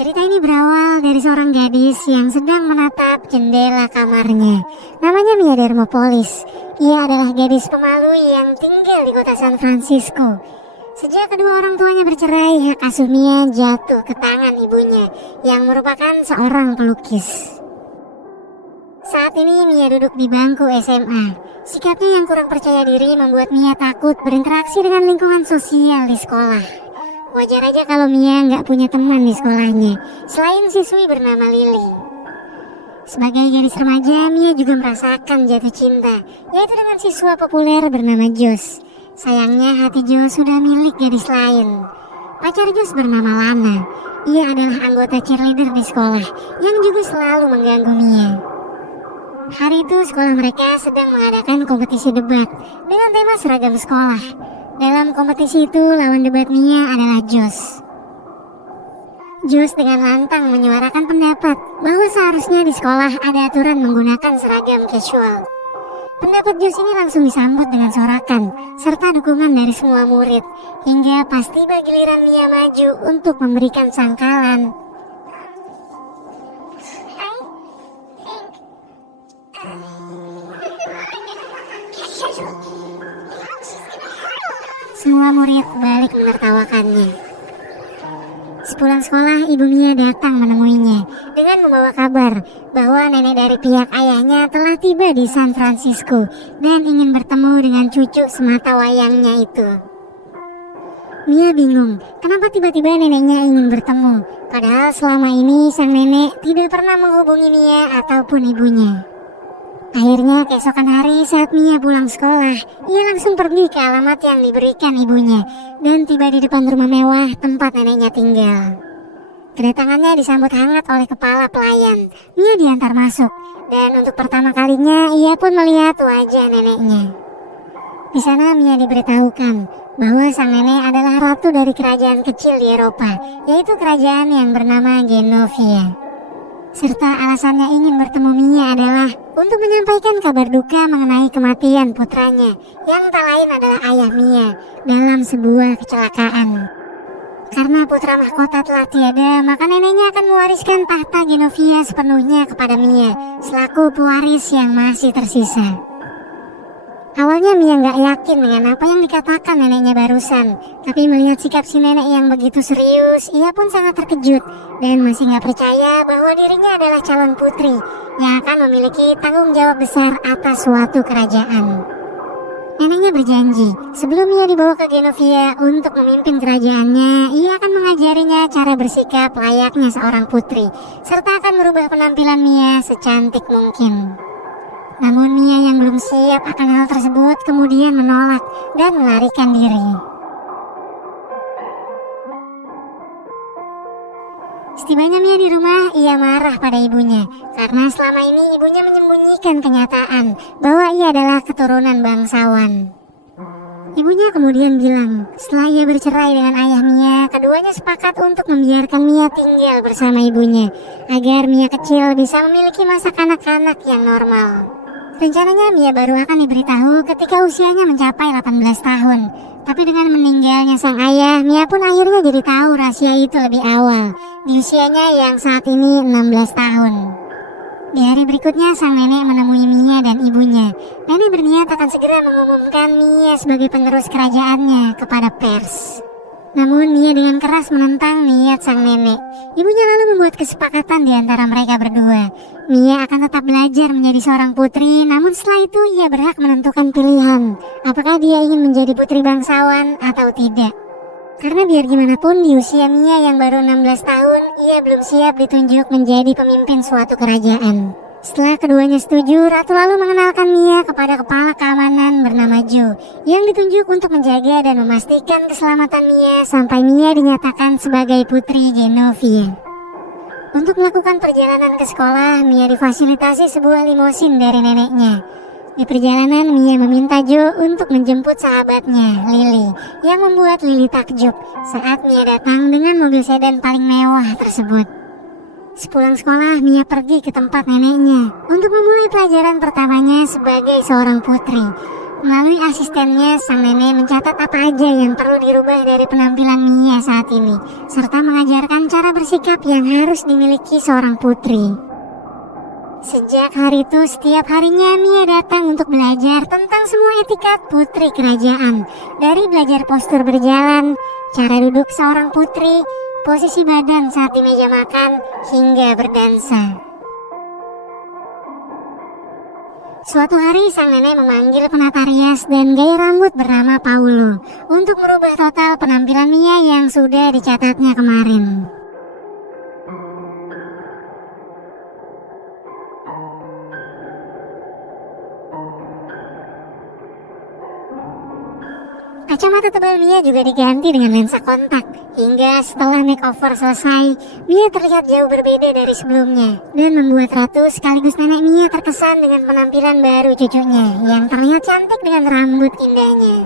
Cerita ini berawal dari seorang gadis yang sedang menatap jendela kamarnya. Namanya Mia Dermopolis. Ia adalah gadis pemalu yang tinggal di kota San Francisco. Sejak kedua orang tuanya bercerai, hak asuh Mia jatuh ke tangan ibunya yang merupakan seorang pelukis. Saat ini Mia duduk di bangku SMA. Sikapnya yang kurang percaya diri membuat Mia takut berinteraksi dengan lingkungan sosial di sekolah. Wajar aja kalau Mia nggak punya teman di sekolahnya, selain siswi bernama Lily. Sebagai gadis remaja, Mia juga merasakan jatuh cinta, yaitu dengan siswa populer bernama Josh. Sayangnya hati Josh sudah milik gadis lain. Pacar Josh bernama Lana. Ia adalah anggota cheerleader di sekolah, yang juga selalu mengganggu Mia. Hari itu sekolah mereka sedang mengadakan kompetisi debat dengan tema seragam sekolah. Dalam kompetisi itu, lawan debat Mia adalah Josh. Josh dengan lantang menyuarakan pendapat bahwa seharusnya di sekolah ada aturan menggunakan seragam casual. Pendapat Josh ini langsung disambut dengan sorakan serta dukungan dari semua murid, hingga pas tiba giliran Mia maju untuk memberikan sangkalan. Semua murid balik menertawakannya. Sepulang sekolah, ibu Mia datang menemuinya dengan membawa kabar bahwa nenek dari pihak ayahnya telah tiba di San Francisco dan ingin bertemu dengan cucu semata wayangnya itu. Mia bingung, kenapa tiba-tiba neneknya ingin bertemu, padahal selama ini sang nenek tidak pernah menghubungi Mia ataupun ibunya. Akhirnya keesokan hari saat Mia pulang sekolah, ia langsung pergi ke alamat yang diberikan ibunya dan tiba di depan rumah mewah tempat neneknya tinggal. Kedatangannya disambut hangat oleh kepala pelayan. Mia diantar masuk dan untuk pertama kalinya ia pun melihat wajah neneknya. Di sana Mia diberitahukan bahwa sang nenek adalah ratu dari kerajaan kecil di Eropa, yaitu kerajaan yang bernama Genovia. Serta alasannya ingin bertemu Mia adalah untuk menyampaikan kabar duka mengenai kematian putranya yang tak lain adalah ayah Mia dalam sebuah kecelakaan. Karena putra mahkota telah tiada, maka neneknya akan mewariskan tahta Genovia sepenuhnya kepada Mia selaku pewaris yang masih tersisa. Awalnya Mia nggak yakin dengan apa yang dikatakan neneknya barusan, tapi melihat sikap si nenek yang begitu serius, ia pun sangat terkejut dan masih nggak percaya bahwa dirinya adalah calon putri yang akan memiliki tanggung jawab besar atas suatu kerajaan. Neneknya berjanji, sebelum Mia dibawa ke Genovia untuk memimpin kerajaannya, ia akan mengajarinya cara bersikap layaknya seorang putri, serta akan merubah penampilan Mia secantik mungkin. Namun Mia yang belum siap akan hal tersebut kemudian menolak dan melarikan diri. Setibanya Mia di rumah, ia marah pada ibunya karena selama ini ibunya menyembunyikan kenyataan bahwa ia adalah keturunan bangsawan. Ibunya kemudian bilang, setelah ia bercerai dengan ayah Mia, keduanya sepakat untuk membiarkan Mia tinggal bersama ibunya agar Mia kecil bisa memiliki masa kanak-kanak yang normal. Rencananya Mia baru akan diberitahu ketika usianya mencapai 18 tahun. Tapi dengan meninggalnya sang ayah, Mia pun akhirnya jadi tahu rahasia itu lebih awal, di usianya yang saat ini 16 tahun. Di hari berikutnya sang nenek menemui Mia dan ibunya. Nenek berniat akan segera mengumumkan Mia sebagai penerus kerajaannya kepada pers. Namun Mia dengan keras menentang niat sang nenek. Ibunya lalu membuat kesepakatan di antara mereka berdua. Mia akan tetap belajar menjadi seorang putri, namun setelah itu ia berhak menentukan pilihan apakah dia ingin menjadi putri bangsawan atau tidak. Karena biar gimana pun di usia Mia yang baru 16 tahun, ia belum siap ditunjuk menjadi pemimpin suatu kerajaan. Setelah keduanya setuju, Ratu lalu mengenalkan Mia kepada kepala keamanan bernama Joe yang ditunjuk untuk menjaga dan memastikan keselamatan Mia sampai Mia dinyatakan sebagai putri Genovia. Untuk melakukan perjalanan ke sekolah, Mia difasilitasi sebuah limosin dari neneknya. Di perjalanan, Mia meminta Joe untuk menjemput sahabatnya, Lily, yang membuat Lily takjub saat Mia datang dengan mobil sedan paling mewah tersebut. Sepulang sekolah, Mia pergi ke tempat neneknya untuk memulai pelajaran pertamanya sebagai seorang putri. Melalui asistennya, sang nenek mencatat apa aja yang perlu dirubah dari penampilan Mia saat ini, serta mengajarkan cara bersikap yang harus dimiliki seorang putri. Sejak hari itu, setiap harinya Mia datang untuk belajar tentang semua etikat putri kerajaan. Dari belajar postur berjalan, cara duduk seorang putri, posisi badan saat di meja makan, hingga berdansa. Suatu hari sang nenek memanggil penata rias dan gaya rambut bernama Paulo untuk merubah total penampilan Mia yang sudah dicatatnya kemarin. Kacamata tebal Mia juga diganti dengan lensa kontak. Hingga setelah makeover selesai, Mia terlihat jauh berbeda dari sebelumnya dan membuat Ratu sekaligus nenek Mia terkesan dengan penampilan baru cucunya yang terlihat cantik dengan rambut indahnya.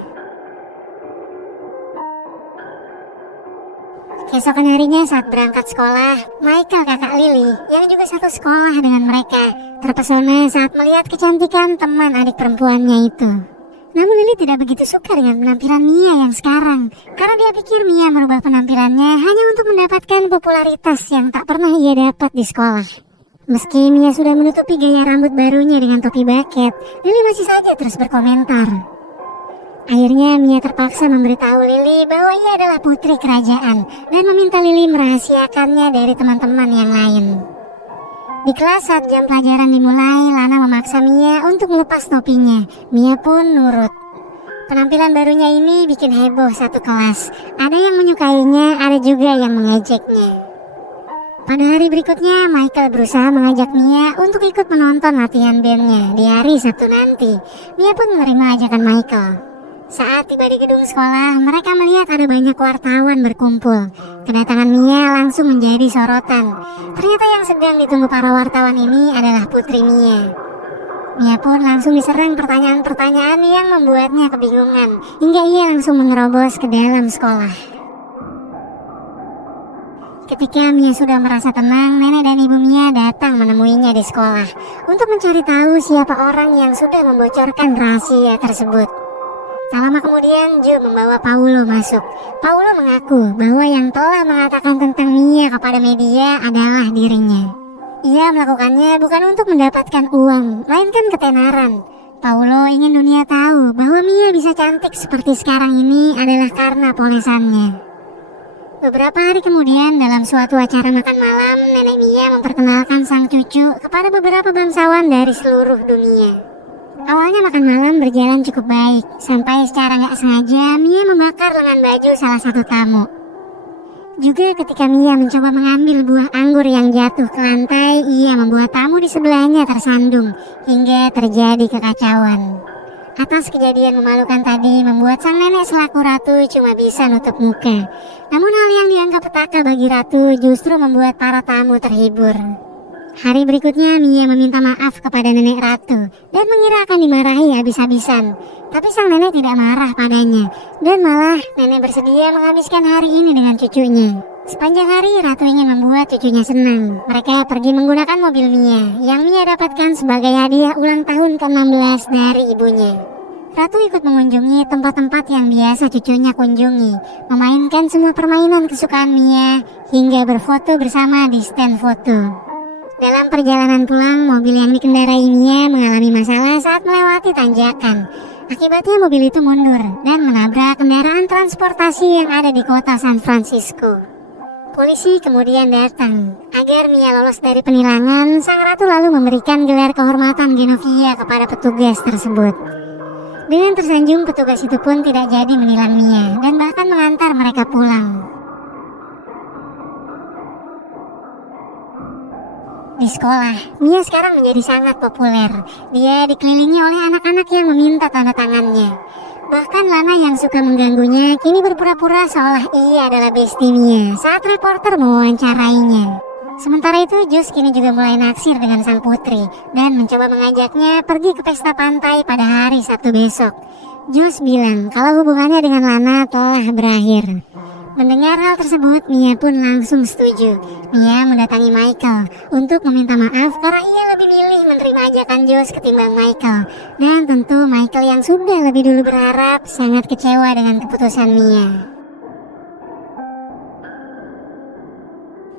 Keesokan harinya saat berangkat sekolah, Michael kakak Lily yang juga satu sekolah dengan mereka terpesona saat melihat kecantikan teman adik perempuannya itu. Namun Lily tidak begitu suka dengan penampilan Mia yang sekarang, karena dia pikir Mia merubah penampilannya hanya untuk mendapatkan popularitas yang tak pernah ia dapat di sekolah. Meski Mia sudah menutupi gaya rambut barunya dengan topi bucket, Lily masih saja terus berkomentar. Akhirnya Mia terpaksa memberitahu Lily bahwa ia adalah putri kerajaan dan meminta Lily merahasiakannya dari teman-teman yang lain. Di kelas saat jam pelajaran dimulai, Lana memaksa Mia untuk melepas topinya. Mia pun nurut. Penampilan barunya ini bikin heboh satu kelas. Ada yang menyukainya, ada juga yang mengejeknya. Pada hari berikutnya, Michael berusaha mengajak Mia untuk ikut menonton latihan bandnya di hari Sabtu nanti. Mia pun menerima ajakan Michael. Saat tiba di gedung sekolah, mereka melihat ada banyak wartawan berkumpul. Kedatangan Mia langsung menjadi sorotan. Ternyata yang sedang ditunggu para wartawan ini adalah putri Mia. Mia pun langsung diserang pertanyaan-pertanyaan yang membuatnya kebingungan, hingga ia langsung menerobos ke dalam sekolah. Ketika Mia sudah merasa tenang, nenek dan ibu Mia datang menemuinya di sekolah untuk mencari tahu siapa orang yang sudah membocorkan rahasia tersebut. Tak lama kemudian, Joe membawa Paulo masuk. Paulo mengaku bahwa yang telah mengatakan tentang Mia kepada media adalah dirinya. Ia melakukannya bukan untuk mendapatkan uang, melainkan ketenaran. Paulo ingin dunia tahu bahwa Mia bisa cantik seperti sekarang ini adalah karena polesannya. Beberapa hari kemudian, dalam suatu acara makan malam, nenek Mia memperkenalkan sang cucu kepada beberapa bangsawan dari seluruh dunia. Awalnya makan malam berjalan cukup baik, sampai secara nggak sengaja Mia membakar lengan baju salah satu tamu. Juga ketika Mia mencoba mengambil buah anggur yang jatuh ke lantai, ia membuat tamu di sebelahnya tersandung, hingga terjadi kekacauan. Atas kejadian memalukan tadi membuat sang nenek selaku ratu cuma bisa nutup muka. Namun hal yang dianggap petaka bagi ratu justru membuat para tamu terhibur. Hari berikutnya Mia meminta maaf kepada nenek ratu dan mengira akan dimarahi habis-habisan. Tapi sang nenek tidak marah padanya dan malah nenek bersedia menghabiskan hari ini dengan cucunya. Sepanjang hari ratu ingin membuat cucunya senang. Mereka pergi menggunakan mobil Mia yang Mia dapatkan sebagai hadiah ulang tahun ke-16 dari ibunya. Ratu ikut mengunjungi tempat-tempat yang biasa cucunya kunjungi, memainkan semua permainan kesukaan Mia hingga berfoto bersama di stand foto. Dalam perjalanan pulang, mobil yang dikendarai Mia mengalami masalah saat melewati tanjakan. Akibatnya mobil itu mundur dan menabrak kendaraan transportasi yang ada di kota San Francisco. Polisi kemudian datang. Agar Mia lolos dari penilangan, sang ratu lalu memberikan gelar kehormatan Genovia kepada petugas tersebut. Dengan tersanjung, petugas itu pun tidak jadi menilang Mia dan bahkan mengantar mereka pulang. Di sekolah, Mia sekarang menjadi sangat populer. Dia dikelilingi oleh anak-anak yang meminta tanda tangannya. Bahkan Lana yang suka mengganggunya kini berpura-pura seolah ia adalah bestie Mia saat reporter mewawancarainya. Sementara itu, Josh kini juga mulai naksir dengan sang putri dan mencoba mengajaknya pergi ke pesta pantai pada hari Sabtu besok. Josh bilang kalau hubungannya dengan Lana telah berakhir. Mendengar hal tersebut, Mia pun langsung setuju. Mia mendatangi Michael untuk meminta maaf karena ia lebih milih menerima ajakan Josh ketimbang Michael. Dan tentu Michael yang sudah lebih dulu berharap sangat kecewa dengan keputusan Mia.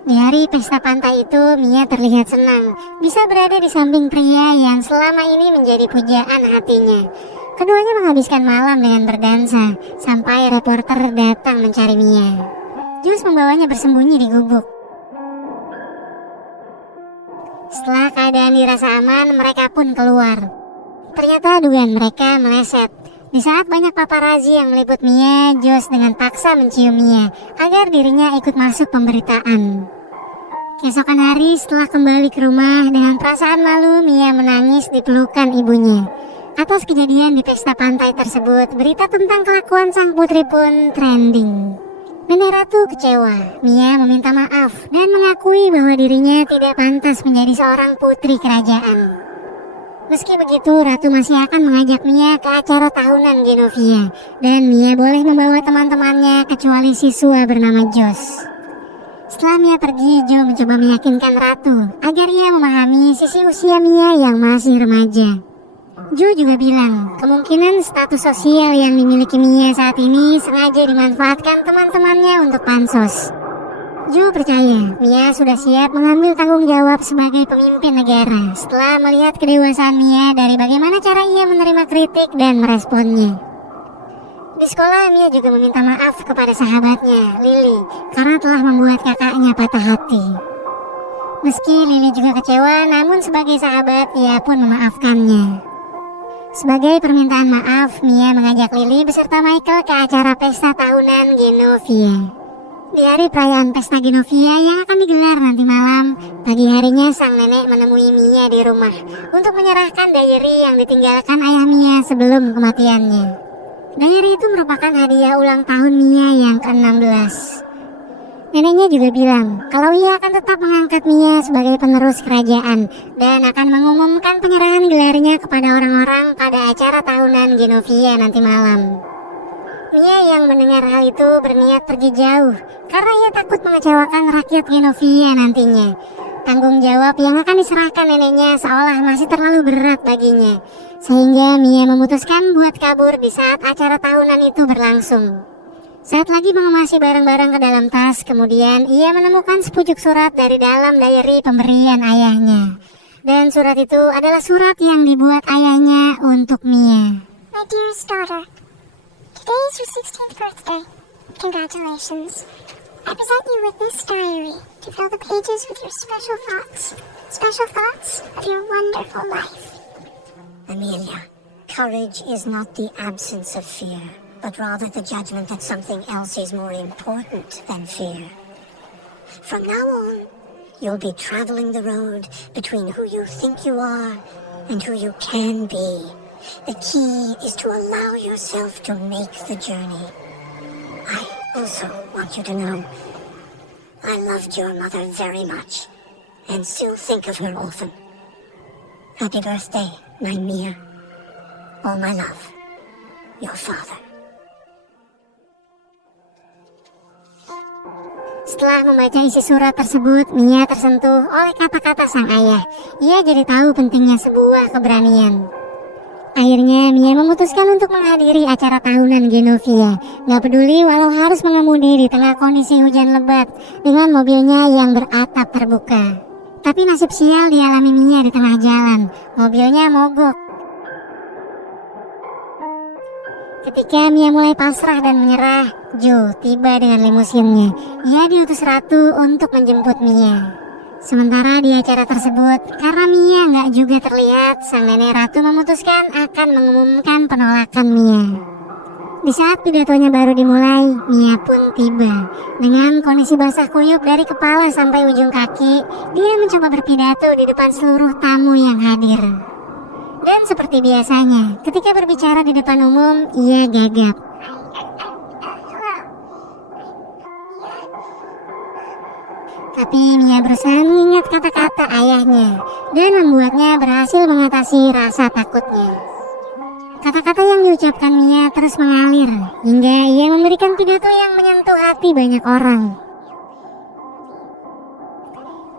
Di hari pesta pantai itu, Mia terlihat senang bisa berada di samping pria yang selama ini menjadi pujaan hatinya. Keduanya menghabiskan malam dengan berdansa sampai reporter datang mencari Mia. Josh membawanya bersembunyi di gubuk. Setelah keadaan dirasa aman, mereka pun keluar. Ternyata dugaan mereka meleset. Di saat banyak paparazi yang meliput Mia, Josh dengan paksa mencium Mia agar dirinya ikut masuk pemberitaan. Keesokan hari setelah kembali ke rumah dengan perasaan malu, Mia menangis di pelukan ibunya. Atas kejadian di pesta pantai tersebut, berita tentang kelakuan sang putri pun trending. Nenek Ratu kecewa. Mia meminta maaf dan mengakui bahwa dirinya tidak pantas menjadi seorang putri kerajaan. Meski begitu, Ratu masih akan mengajak Mia ke acara tahunan Genovia, dan Mia boleh membawa teman-temannya kecuali siswa bernama Josh. Setelah Mia pergi, Joe mencoba meyakinkan Ratu agar ia memahami sisi usia Mia yang masih remaja. Joe juga bilang, kemungkinan status sosial yang dimiliki Mia saat ini sengaja dimanfaatkan teman-temannya untuk pansos. Joe percaya Mia sudah siap mengambil tanggung jawab sebagai pemimpin negara setelah melihat kedewasaan Mia dari bagaimana cara ia menerima kritik dan meresponnya. Di sekolah, Mia juga meminta maaf kepada sahabatnya, Lily, karena telah membuat kakaknya patah hati. Meski Lily juga kecewa, namun sebagai sahabat, ia pun memaafkannya. Sebagai permintaan maaf, Mia mengajak Lily beserta Michael ke acara pesta tahunan Genovia. Di hari perayaan pesta Genovia yang akan digelar nanti malam, pagi harinya sang nenek menemui Mia di rumah untuk menyerahkan diary yang ditinggalkan ayah Mia sebelum kematiannya. Diary itu merupakan hadiah ulang tahun Mia yang ke-16. Neneknya juga bilang kalau ia akan tetap mengangkat Mia sebagai penerus kerajaan dan akan mengumumkan penyerahan gelarnya kepada orang-orang pada acara tahunan Genovia nanti malam. Mia yang mendengar hal itu berniat pergi jauh karena ia takut mengecewakan rakyat Genovia nantinya. Tanggung jawab yang akan diserahkan neneknya seolah masih terlalu berat baginya. Sehingga Mia memutuskan buat kabur di saat acara tahunan itu berlangsung. Saat lagi mengemasi barang-barang ke dalam tas, kemudian ia menemukan sepucuk surat dari dalam diary pemberian ayahnya. Dan surat itu adalah surat yang dibuat ayahnya untuk Mia. My dearest daughter, today is your 16th birthday. Congratulations. I present you with this diary to fill the pages with your special thoughts of your wonderful life. Amelia, courage is not the absence of fear, but rather the judgment that something else is more important than fear. From now on, you'll be traveling the road between who you think you are and who you can be. The key is to allow yourself to make the journey. I also want you to know, I loved your mother very much, and still think of her often. Happy birthday, my Mia. All my love, your father. Setelah membaca isi surat tersebut, Mia tersentuh oleh kata-kata sang ayah. Ia jadi tahu pentingnya sebuah keberanian. Akhirnya Mia memutuskan untuk menghadiri acara tahunan Genovia. Gak peduli walau harus mengemudi di tengah kondisi hujan lebat dengan mobilnya yang beratap terbuka. Tapi nasib sial dialami Mia di tengah jalan. Mobilnya mogok. Ketika Mia mulai pasrah dan menyerah, Joe tiba dengan limusinnya. Ia diutus Ratu untuk menjemput Mia. Sementara di acara tersebut, karena Mia nggak juga terlihat, sang nenek Ratu memutuskan akan mengumumkan penolakan Mia. Di saat pidatonya baru dimulai, Mia pun tiba. Dengan kondisi basah kuyup dari kepala sampai ujung kaki, dia mencoba berpidato di depan seluruh tamu yang hadir. Dan seperti biasanya, ketika berbicara di depan umum, ia gagap. Tapi Mia berusaha mengingat kata-kata ayahnya dan membuatnya berhasil mengatasi rasa takutnya. Kata-kata yang diucapkan Mia terus mengalir hingga ia memberikan pidato yang menyentuh hati banyak orang.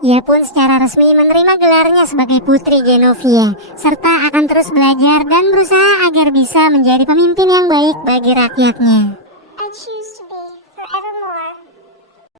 Ia pun secara resmi menerima gelarnya sebagai Putri Genovia, serta akan terus belajar dan berusaha agar bisa menjadi pemimpin yang baik bagi rakyatnya. I choose